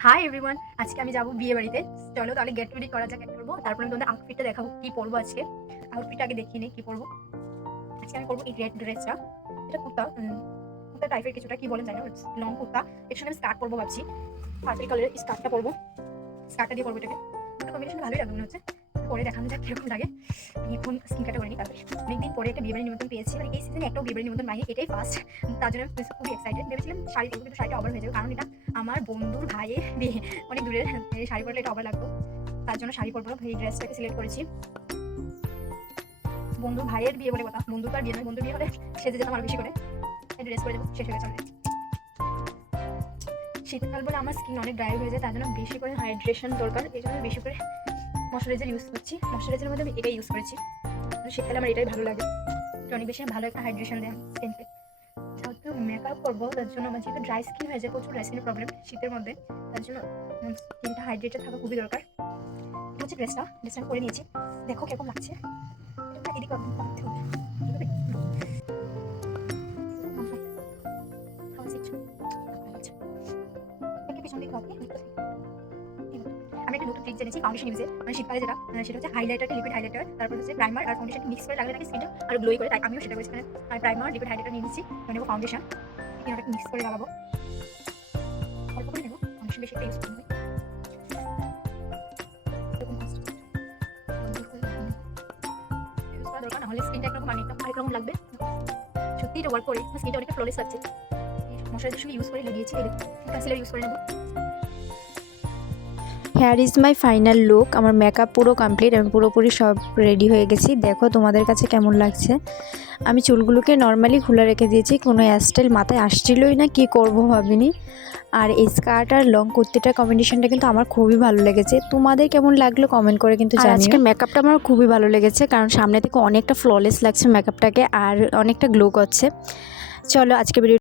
Hi everyone, আজকে আমি যাবো বিয়ে বাড়িতে। চলো তাহলে গেট রেডি করা যাক, গেট করবো। তারপর আমি তোমাদের আউটফিটটা দেখাবো কি পরবো আজকে। আউটফিটটা আগে দেখিয়ে নিই কি পরবো। আজকে আমি পরবো এই রেড ড্রেসটা। এটা কুর্তা কুর্তা টাইপের কিছুটা, কি বলেন জানো, লং কুর্তা। এর সঙ্গে আমি স্কার্ট পরবো ভাবছি, পার্পল কালারের স্কার্টটা পরবো। স্কার্টটা দিয়ে পরবো এটাকে। একটা কম্বিনেশন ভালোই লাগবে মনে হচ্ছে। পরে দেখানো যাক কিরকম লাগে। আমি এখন স্কিন কাটা করে নিই। তারপরে অনেকদিন পরে একটা বিয়ে বাড়ির নিমন্ত্রণ পেয়েছি, মানে এই সিজনে একটাও বিয়ে বাড়ির নিমন্ত্রণ পাইনি, এটাই ফার্স্ট। তার জন্য আমি খুবই এক্সাইটেড। ভেবেছিলাম শাড়ি পরবো, কিন্তু শাড়িটা ওভার হয়ে যাবে, কারণ এটা আমার বন্ধুর ভাইয়ের বিয়ে, অনেক দূরের। এই শাড়ি পরলে এটা ওভার লাগতো, তার জন্য শাড়ি পরবো। এই ড্রেসটাকে সিলেক্ট করেছি। বন্ধুর ভাইয়ের বিয়ে বলে কথা, বন্ধুর তো আর বিয়ে নয়। বন্ধুর বিয়ে হলে সেজে যেতাম আরো বেশি করে। ড্রেস পরে যাবো, শেষ হয়ে গেছে already। শীতকাল বলে আমার স্কিন অনেক ড্রাই হয়ে যায়, তার জন্য বেশি করে হাইড্রেশন দরকার। এই জন্য বেশি করে ময়শ্চারাইজার ইউজ করছি। ময়শ্চারাইজারের মধ্যে আমি এটাই ইউজ করেছি, শীতকালে আমার এটাই ভালো লাগে। এটা অনেক বেশি ভালো একটা হাইড্রেশন দেয় স্কিনকে। যেহেতু মেকআপ করবো, তার জন্য আমার যেহেতু ড্রাই স্কিন হয়ে যায়, প্রচুর ড্রাই স্কিনের প্রবলেম শীতের মধ্যে, তার জন্য স্কিনটা হাইড্রেটেড থাকা খুবই দরকার। হচ্ছে ড্রেসটা আমি করে নিয়েছি, দেখো কিরকম লাগছে। এটা এদিকে করতে হবে। পিছন দিকে হবে। আমি একটা নতুন ট্রিক জেনেছি ফাউন্ডেশন ইউজে, মানে শীতকালে যেটা, সেটা হচ্ছে হাইলাইটারটা, লিকুইড হাইলাইটার, তারপর হচ্ছে প্রাইমার আর ফাউন্ডেশন মিক্স করে লাগলে থাকে স্কিনটা আর গ্লোই করে। তাই আমিও সেটা করেছি, মানে প্রাইমার লিকুইড হাইলাইটার নিয়ে নিচ্ছি, নেবো ফাউন্ডেশন, তিনটাকে মিক্স করে লাগাবো। অল্প করে নেবো, ফাউন্ডেশন বেশি একটা ইউজ করবো। ইউজ করা দরকার, নাহলে স্কিনটা একরকম আরেকরকম লাগবে। সত্যি এটা ওয়ার্ক করে, স্কিনটা অনেকটা ফ্ললেস লাগছে। ময়শ্চারাইজার সঙ্গে ইউজ করে লাগিয়েছি, কনসিলার ইউজ করে নেবো। Hair is my final look. আমার মেকআপ পুরো কমপ্লিট, আমি পুরোপুরি সব রেডি হয়ে গেছি। দেখো তোমাদের কাছে কেমন লাগছে। আমি চুলগুলোকে নর্মালি খুলে রেখে দিয়েছি, কোনো হেয়ারস্টাইল মাথায় আসছিলই না, কি করব ভাবিনি। আর এই স্কার্ট আর লং কুর্তিটার কম্বিনেশনটা কিন্তু আমার খুবই ভালো লেগেছে। তোমাদের কেমন লাগলো কমেন্ট করে কিন্তু জানিও। আজকে মেকআপটা আমার খুবই ভালো লেগেছে, কারণ সামনে থেকে অনেকটা ফ্ললেস লাগছে মেকআপটাকে, আর অনেকটা গ্লো করছে। চলো আজকে ভিডিও